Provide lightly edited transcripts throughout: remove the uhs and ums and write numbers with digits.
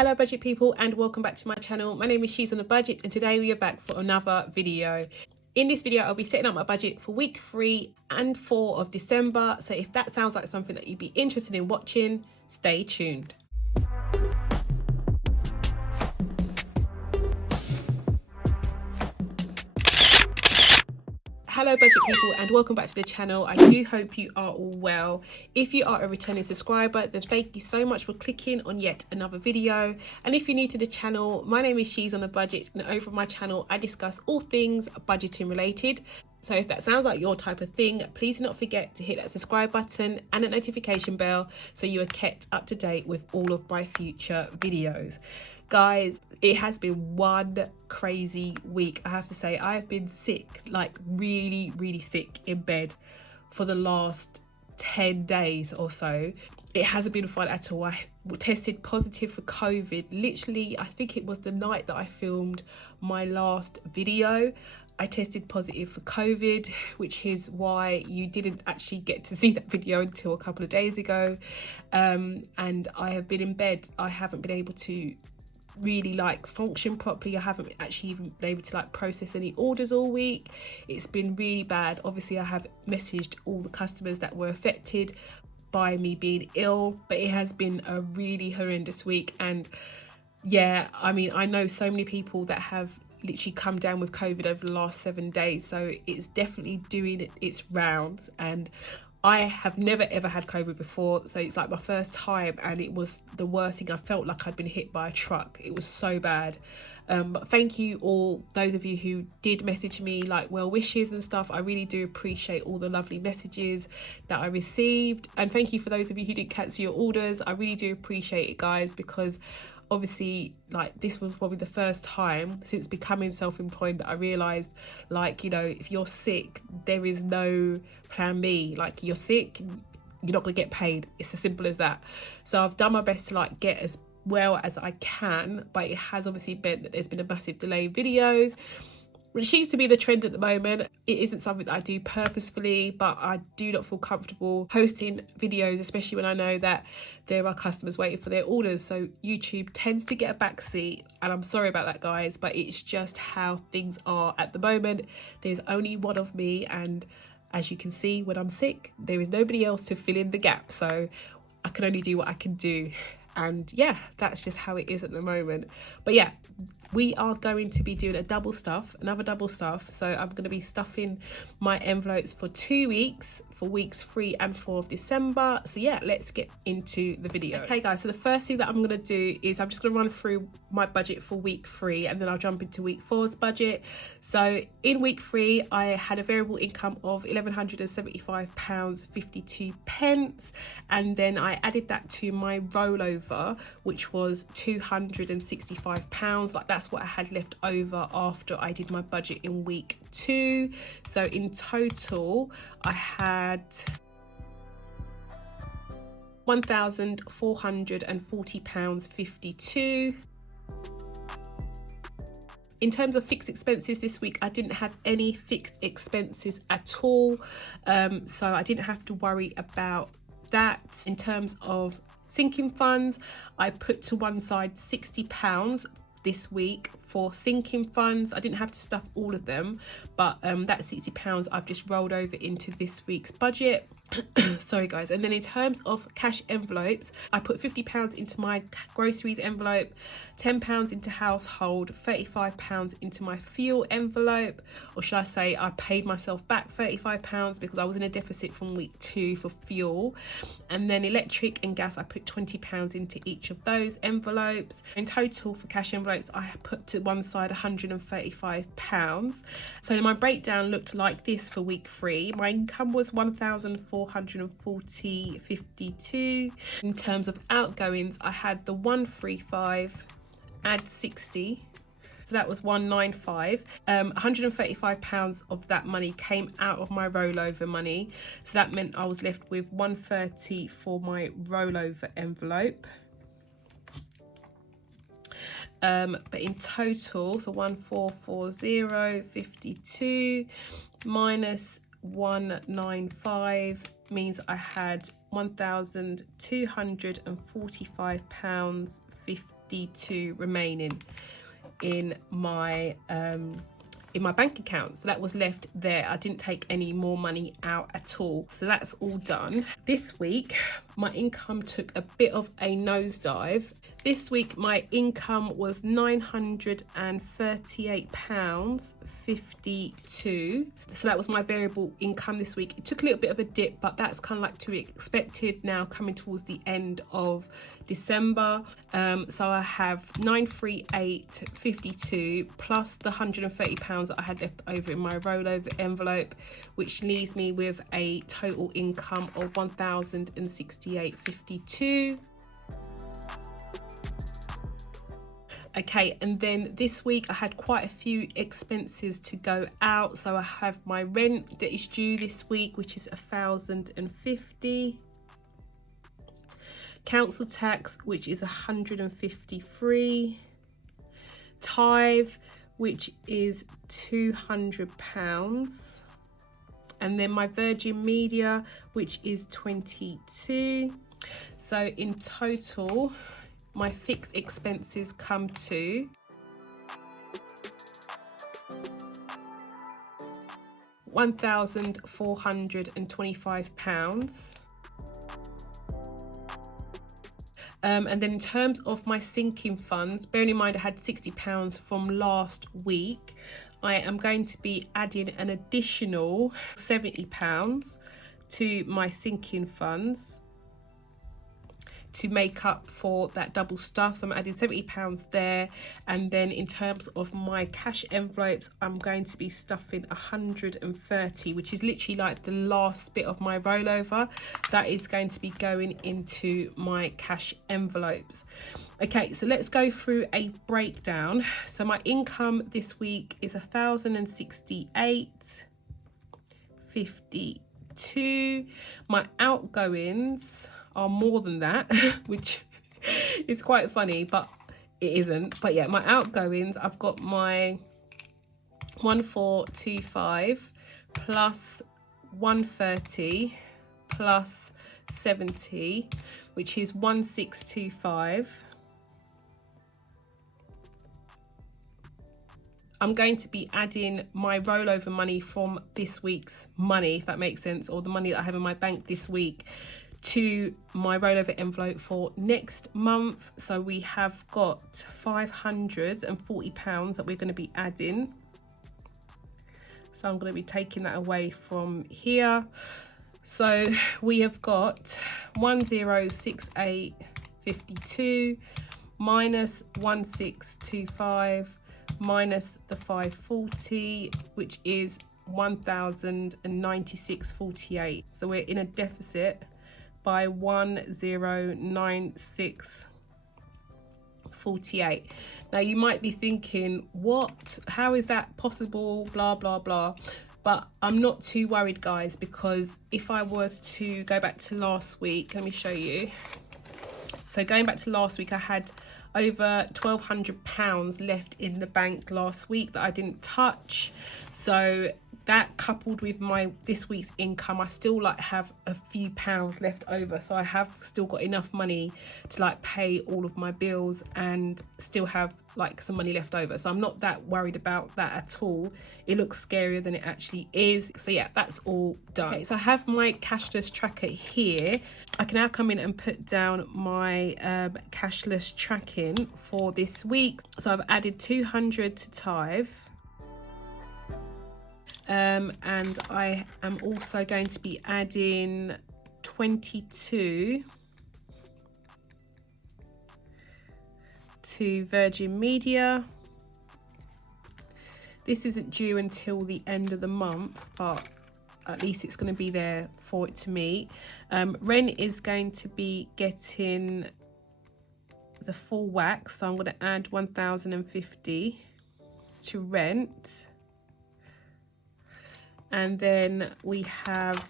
Hello budget people and welcome back to my channel. My name is She's on a Budget and today we are back for another video. In this video I'll be setting up my budget for week 3 and 4 of December, so if that sounds like something that you'd be interested in watching, stay tuned. Hello budget people and welcome back to the channel. I do hope you are all well. If you are a returning subscriber, then thank you so much for clicking on yet another video. And if you're new to the channel, my name is She's on a Budget and over my channel I discuss all things budgeting related. So if that sounds like your type of thing, please do not forget to hit that subscribe button and that notification bell so you are kept up to date with all of my future videos. Guys, it has been one crazy week. I have to say, I have been sick, like really sick in bed for the last 10 days or so. It hasn't been fun at all. I tested positive for COVID. Literally, I think it was the night that I filmed my last video. I tested positive for COVID, which is why you didn't actually get to see that video until a couple of days ago. And I have been in bed. I haven't been able to really function properly. I haven't actually even been able to process any orders all week. It's been really bad. Obviously I have messaged all the customers that were affected by me being ill, but it has been a really horrendous week. And yeah, I mean, I know so many people that have literally come down with COVID over the last 7 days, so it's definitely doing its rounds. And I have never ever had COVID before, so it's like my first time, and it was the worst thing. I felt like I'd been hit by a truck. It was so bad. But thank you all, those of you who did message me well wishes and stuff. I really do appreciate all the lovely messages that I received, and thank you for those of you who did cancel your orders. I really do appreciate it, guys, because obviously this was probably the first time since becoming self-employed that I realized if you're sick, there is no plan B. You're sick, you're not gonna get paid. It's as simple as that. So I've done my best to get as well as I can, but it has obviously meant that there's been a massive delay in videos, which seems to be the trend at the moment. It isn't something that I do purposefully, but I do not feel comfortable posting videos, especially when I know that there are customers waiting for their orders. So YouTube tends to get a backseat, and I'm sorry about that, guys, but it's just how things are at the moment. There's only one of me, and as you can see, when I'm sick, there is nobody else to fill in the gap. So I can only do what I can do. And yeah, that's just how it is at the moment. But yeah, we are going to be doing another double stuff. So I'm going to be stuffing my envelopes for 2 weeks, for weeks 3 and 4 of December. So yeah, let's get into the video. Okay guys, so the first thing that I'm going to do is I'm just going to run through my budget for week 3, and then I'll jump into week 4's budget. So in week 3, I had a variable income of £1,175.52, and then I added that to my rollover, which was £265. That's what I had left over after I did my budget in week 2. So in total I had £1,440.52. In terms of fixed expenses this week, I didn't have any fixed expenses at all, so I didn't have to worry about that. In terms of sinking funds, I put to one side £60 this week for sinking funds. I didn't have to stuff all of them, but that £60 I've just rolled over into this week's budget. Sorry guys. And then in terms of cash envelopes, I put £50 into my groceries envelope, £10 into household, £35 into my fuel envelope, or should I say I paid myself back £35 because I was in a deficit from week 2 for fuel. And then electric and gas, I put £20 into each of those envelopes. In total for cash envelopes, I put to one side £135. So my breakdown looked like this for week 3. My income was £1,440.52. In terms of outgoings, I had the 135, add 60, so that was 195. £135 of that money came out of my rollover money, so that meant I was left with 130 for my rollover envelope. But in total, so 1,440.52 minus 195 means I had £1,245.50 152 remaining in my bank account. So that was left there. I didn't take any more money out at all. So that's all done. This week, my income took a bit of a nosedive. This week, my income was £938.52. So that was my variable income this week. It took a little bit of a dip, but that's kind of like to be expected now coming towards the end of December. So I have 938.52 plus the £130 that I had left over in my rollover envelope, which leaves me with a total income of £1,068.52. Okay, and then this week I had quite a few expenses to go out. So I have my rent that is due this week, which is £1,050. Council tax, which is £153. Tithe, which is £200. And then my Virgin Media, which is 22. So in total, my fixed expenses come to £1,425. And then in terms of my sinking funds, bearing in mind I had £60 from last week, I am going to be adding an additional £70 to my sinking funds to make up for that double stuff. So I'm adding £70 there. And then in terms of my cash envelopes, I'm going to be stuffing 130, which is literally like the last bit of my rollover that is going to be going into my cash envelopes. Okay, so let's go through a breakdown. So my income this week is £1,068.52. My outgoings are more than that, which is quite funny, but it isn't. But yeah, my outgoings, I've got my 1425 plus 130 plus 70, which is 1625. I'm going to be adding my rollover money from this week's money, if that makes sense, or the money that I have in my bank this week, to my rollover envelope for next month. So we have got £540 that we're going to be adding. So I'm going to be taking that away from here. So we have got 1068.52 minus 1625 minus the 540, which is 1096.48. So we're in a deficit by 1096.48. Now you might be thinking, how is that possible, blah blah blah, but I'm not too worried, guys, because if I was to go back to last week, let me show you. So going back to last week, I had over £1,200 left in the bank last week that I didn't touch. So that coupled with my this week's income, I still have a few pounds left over. So I have still got enough money to pay all of my bills and still have some money left over. So I'm not that worried about that at all. It looks scarier than it actually is. So yeah, that's all done. Okay, so I have my cashless tracker here. I can now come in and put down my cashless tracking for this week. So I've added 200 to tithe. And I am also going to be adding 22 to Virgin Media. This isn't due until the end of the month, but at least it's going to be there for it to meet. Rent is going to be getting the full whack, so I'm going to add 1050 to rent. And then we have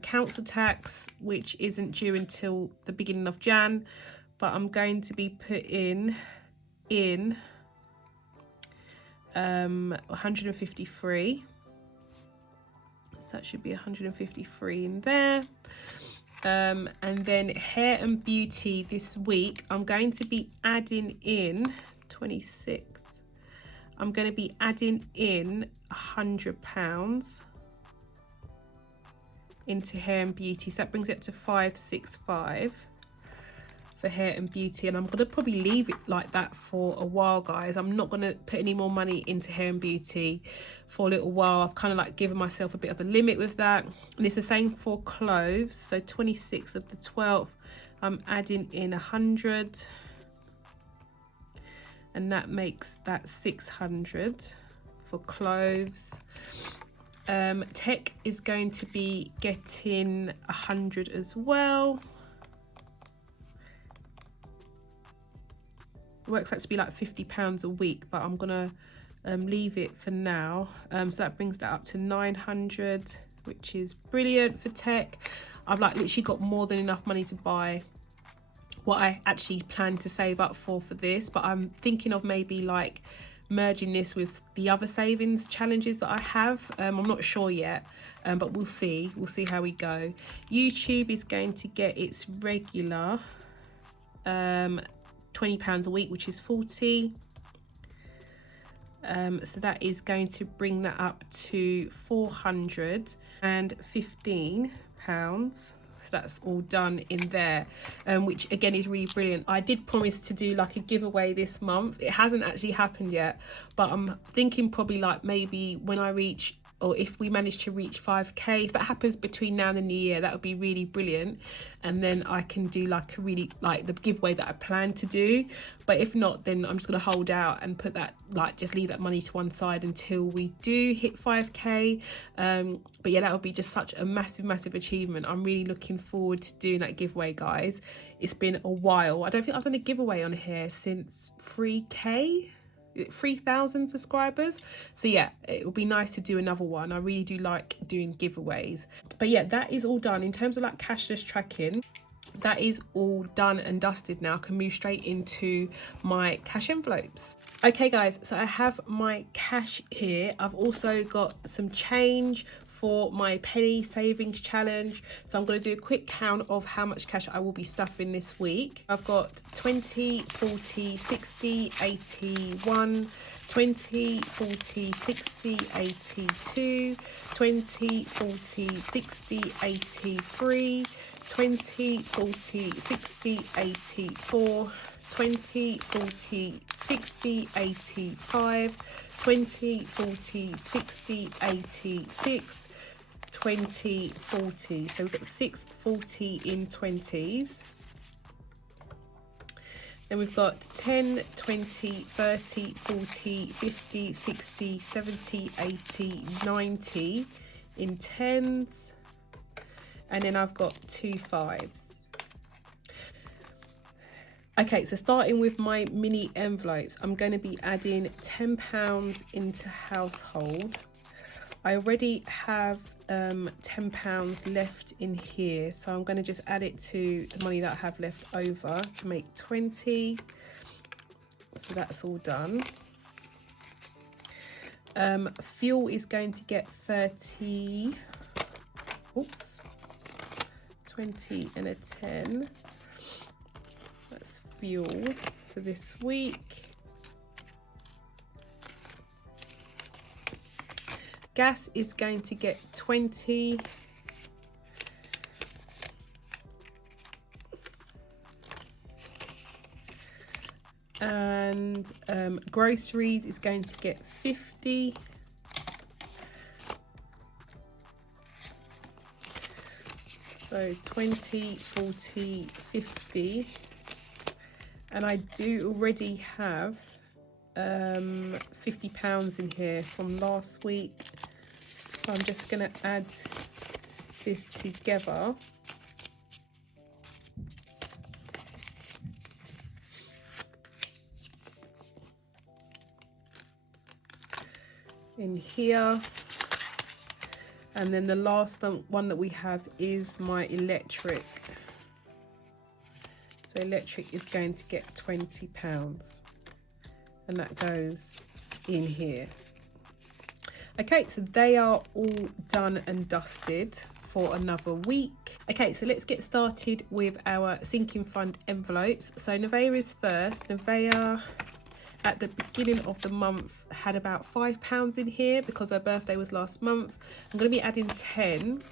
council tax, which isn't due until the beginning of Jan, but I'm going to be putting in 153. So that should be 153 in there. And then hair and beauty this week, I'm going to be adding in 26th. I'm going to be adding in £100 into hair and beauty. So that brings it to 565 for hair and beauty. And I'm going to probably leave it like that for a while, guys. I'm not going to put any more money into hair and beauty for a little while. I've kind of like given myself a bit of a limit with that. And it's the same for clothes. So 26th of the 12th, I'm adding in 100. And that makes that 600 for clothes. Tech is going to be getting 100 as well. It works out to be like £50 a week, but I'm gonna leave it for now. So that brings that up to 900, which is brilliant for tech. I've like literally got more than enough money to buy what I actually plan to save up for this, but I'm thinking of maybe like merging this with the other savings challenges that I have. I'm not sure yet, but we'll see how we go. YouTube is going to get its regular £20 a week, which is 40. So that is going to bring that up to £415. So that's all done in there, which again is really brilliant. I did promise to do like a giveaway this month. It hasn't actually happened yet, but I'm thinking probably like maybe when I reach, or if we manage to reach 5k, if that happens between now and the new year, that would be really brilliant. And then I can do like a really like the giveaway that I plan to do. But if not, then I'm just going to hold out and put that, like just leave that money to one side until we do hit 5k. But yeah, that would be just such a massive achievement. I'm really looking forward to doing that giveaway, guys. It's been a while. I don't think I've done a giveaway on here since 3,000 subscribers. So yeah, it would be nice to do another one. I really do like doing giveaways. But yeah, that is all done in terms of like cashless tracking. That is all done and dusted now. I can move straight into my cash envelopes. Okay guys, so I have my cash here. I've also got some change for my penny savings challenge. So I'm going to do a quick count of how much cash I will be stuffing this week. I've got 20, 40, 60, 81, 20, 40, 60, 82, 20, 40, 60, 83, 20, 40, 60, 84, 20, 40, 60, 85, 20, 40, 60, 86, 20, 40. So we've got 640 in 20s. Then we've got 10, 20, 30, 40, 50, 60, 70, 80, 90 in 10s. And then I've got 2 5s. Okay, so starting with my mini envelopes, I'm going to be adding £10 into household. I already have £10 left in here, so I'm going to just add it to the money that I have left over to make 20. So that's all done. Fuel is going to get 30. Oops. 20 and a 10. That's fuel for this week. Gas is going to get 20. And groceries is going to get 50. So 20, 40, 50. And I do already have £50 in here from last week. So I'm just going to add this together. In here. And then the last one that we have is my electric. So electric is going to get £20. And that goes in here. Okay, so they are all done and dusted for another week. Okay, so let's get started with our sinking fund envelopes. So Nevaeh is first. Nevaeh at the beginning of the month had about £5 in here because her birthday was last month. I'm going to be adding 10.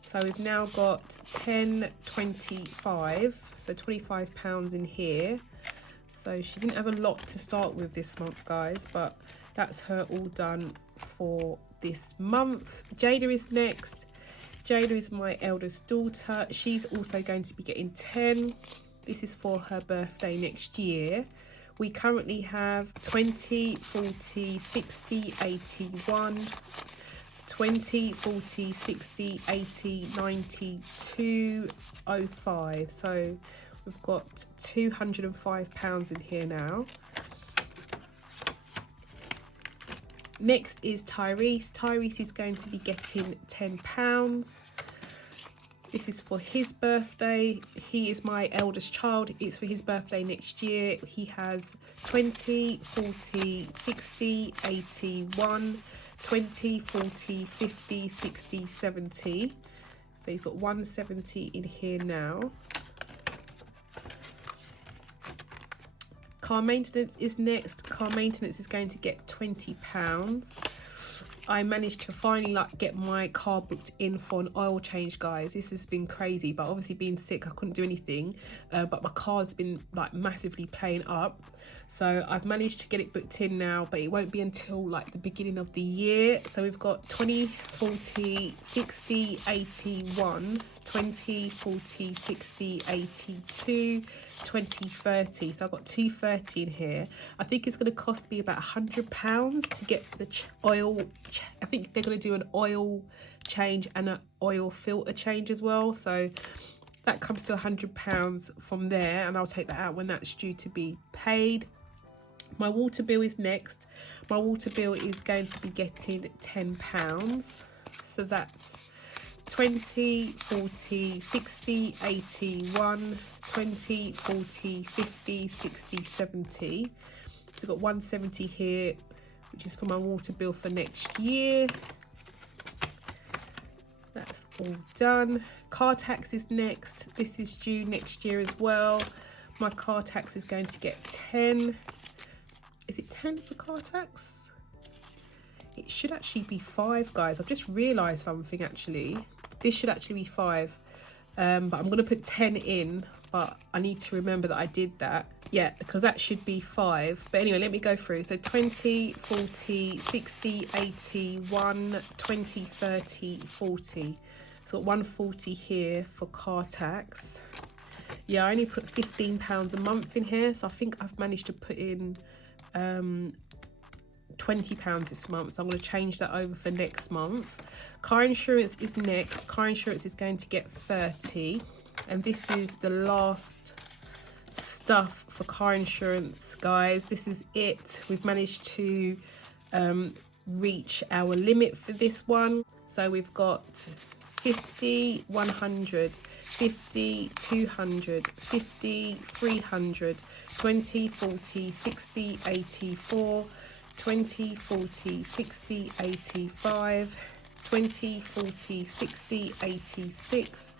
So we've now got 10, 25, so £25 in here. So she didn't have a lot to start with this month, guys, but that's her all done for this month. Jada is next. Jada is my eldest daughter. She's also going to be getting 10. This is for her birthday next year. We currently have 20, 40, 60, 81, 20, 40, 60, 80, 90, 205. So we've got £205 in here now. Next is Tyrese. Tyrese is going to be getting £10. This is for his birthday. He is my eldest child. It's for his birthday next year. He has 20, 40, 60, 81, 20, 40, 50, 60, 70. So he's got 170 in here now. Car maintenance is next. Car maintenance is going to get £20. I managed to finally get my car booked in for an oil change, guys. This has been crazy, but obviously being sick I couldn't do anything, but my car's been massively playing up. So I've managed to get it booked in now, but it won't be until the beginning of the year. So we've got 20, 40, 60, 81, 20, 40, 60, 82, 20, 30. So I've got 230 in here. I think it's going to cost me about £100 to get the oil. I think they're going to do an oil change and an oil filter change as well. So that comes to £100 from there, and I'll take that out when that's due to be paid. My water bill is next. My water bill is going to be getting £10. So that's 20, 40, 60, 81, 20, 40, 50, 60, 70. So I've got 170 here, which is for my water bill for next year. That's all done. Car tax is next. This is due next year as well. My car tax is going to get 10. Is it 10 for car tax? It should actually be 5, guys. I've just realised something actually. This should actually be 5. But I'm going to put 10 in, but I need to remember that I did that. Yeah, because that should be 5. But anyway, let me go through. So 20, 40, 60, 80, 1, 20, 30, 40. So 140 here for car tax. Yeah, I only put £15 a month in here. So I think I've managed to put in £20 this month. So I'm going to change that over for next month. Car insurance is next. Car insurance is going to get 30. And this is the last stuff for car insurance, guys. This is it. We've managed to reach our limit for this one. So we've got 50, 100, 50, 200, 50, 300, 20, 40, 60, 84, 20, 40, 60, 85, 20, 40, 60, 86,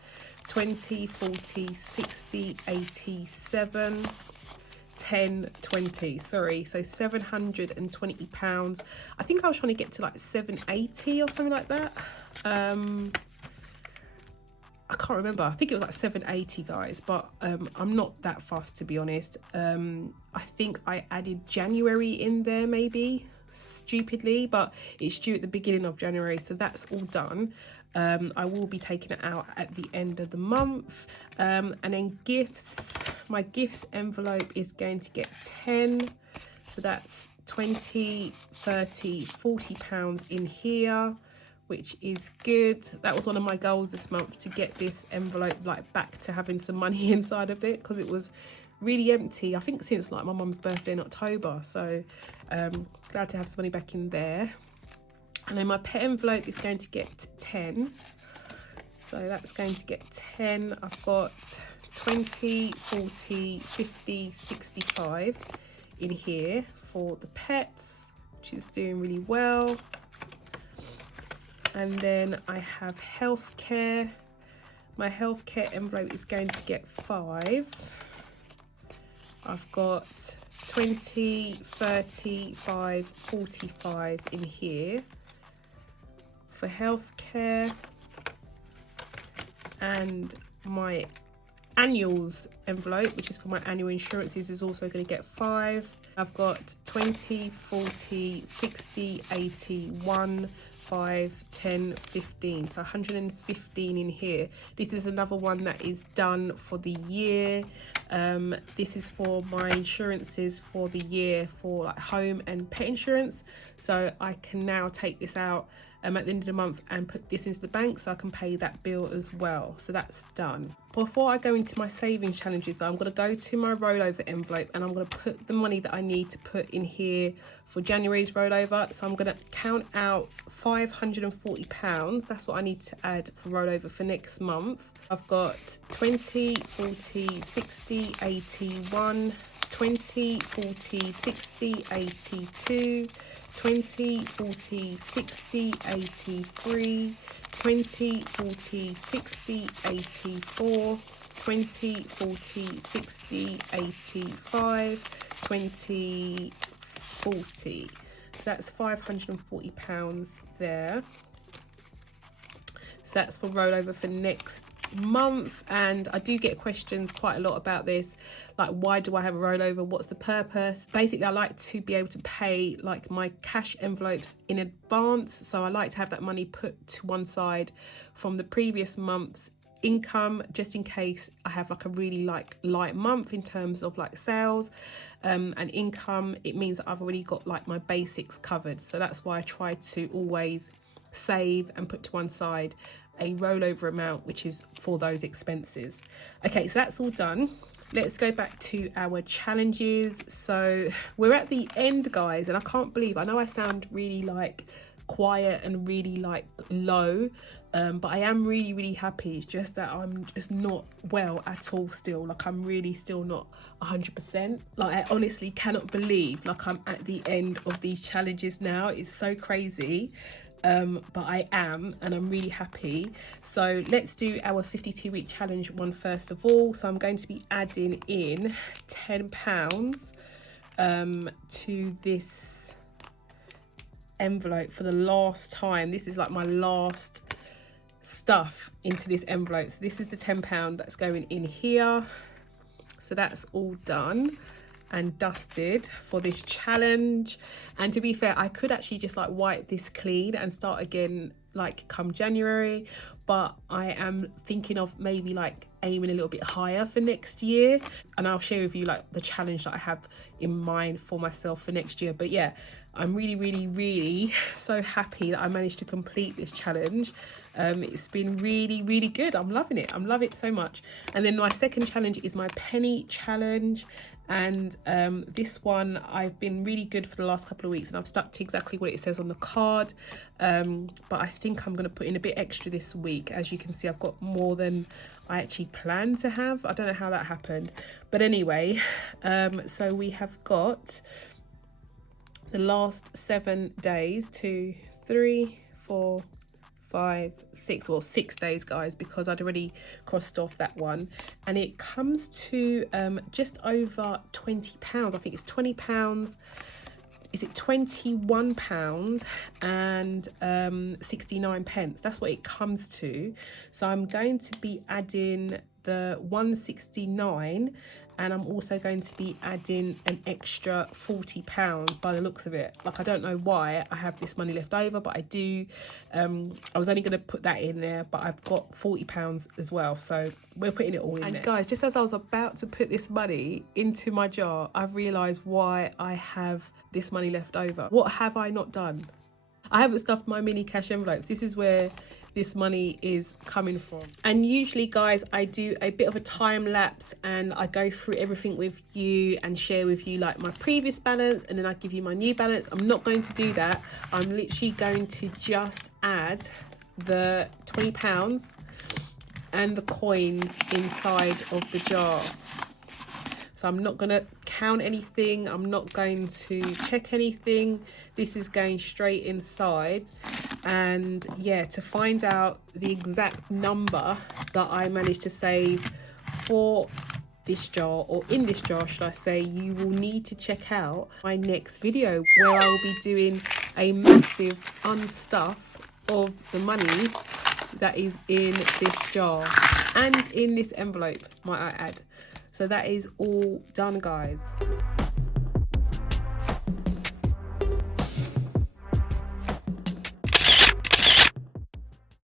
20, 40, 60, 87, 10, 20. Sorry, so £720. I think I was trying to get to 780 or something like that. I can't remember. I think it was 780, guys, but I'm not that fussed, to be honest. I think I added January in there maybe stupidly, but it's due at the beginning of January, so that's all done. I will be taking it out at the end of the month. And then gifts, my gifts envelope is going to get 10, so that's 20, 30, £40 in here, which is good. That was one of my goals this month, to get this envelope back to having some money inside of it, because it was really empty, I think since my mum's birthday in October. So glad to have some money back in there. And then my pet envelope is going to get 10, so that's going to get 10. I've got 20, 40, 50, 65 in here for the pets, which is doing really well. And then I have healthcare. My healthcare envelope is going to get 5. I've got 20, 35, 45 in here for healthcare. And my annuals envelope, which is for my annual insurances, is also going to get 5. I've got 20, 40, 60, 80, 1, 5, 10, 15, so 115 in here. This is another one that is done for the year. This is for my insurances for the year for like home and pet insurance, so I can now take this out at the end of the month and put this into the bank so I can pay that bill as well. So that's done. Before I go into my savings challenges, I'm going to go to my rollover envelope and I'm going to put the money that I need to put in here for January's rollover. So I'm going to count out £540. That's what I need to add for rollover for next month. I've got 20, 40, 60, 81, 20, 40, 60, 82, 20, 40, 60, 83, 20, 40, 60, 84, 20, 40, 60, 85, 20, 40. So that's £540 there. So that's for rollover for next month. And I do get questions quite a lot about this, like, why do I have a rollover, what's the purpose? Basically, I like to be able to pay like my cash envelopes in advance, so I like to have that money put to one side from the previous month's income, just in case I have like a really like light month in terms of like sales and income. It means that I've already got like my basics covered, so that's why I try to always save and put to one side a rollover amount which is for those expenses. Okay, so that's all done. Let's go back to our challenges. So we're at the end, guys, and I can't believe, I know I sound really like quiet and really like low, but I am really happy. It's just that I'm just not well at all still. Like, I'm really still not 100%. Like, I honestly cannot believe like I'm at the end of these challenges now. It's so crazy. But I am, and I'm really happy. So let's do our 52-week challenge one first of all. So I'm going to be adding in £10 to this envelope for the last time. This is like my last stuff into this envelope. So this is the £10 that's going in here. So that's all done and dusted for this challenge. And to be fair, I could actually just like wipe this clean and start again like come January, but I am thinking of maybe like aiming a little bit higher for next year, and I'll share with you like the challenge that I have in mind for myself for next year. But yeah, I'm really so happy that I managed to complete this challenge. It's been really good. I'm loving it. I love it so much. And then my second challenge is my penny challenge. And this one I've been really good for the last couple of weeks, and I've stuck to exactly what it says on the card, but I think I'm going to put in a bit extra this week. As you can see, I've got more than I actually planned to have. I don't know how that happened, but anyway, so we have got the last 7 days, 2, 3, 4, 5, 6, well 6 days, guys, because I'd already crossed off that one, and it comes to just over £20. I think it's £20. Is it £21 and 69 pence? That's what it comes to. So I'm going to be adding the 169, and I'm also going to be adding an extra £40 by the looks of it. Like, I don't know why I have this money left over, but I do. I was only going to put that in there, but I've got £40 as well, so we're putting it all in there. And guys, just as I was about to put this money into my jar, I've realised why I have this money left over. What have I not done? I haven't stuffed my mini cash envelopes. This is where this money is coming from. And usually, guys, I do a bit of a time lapse and I go through everything with you and share with you like my previous balance, and then I give you my new balance. I'm not going to do that. I'm literally going to just add the £20 and the coins inside of the jar. So I'm not going to count anything. I'm not going to check anything. This is going straight inside. And yeah, to find out the exact number that I managed to save for this jar, or in this jar should I say, you will need to check out my next video where I will be doing a massive unstuff of the money that is in this jar and in this envelope, might I add. So that is all done, guys.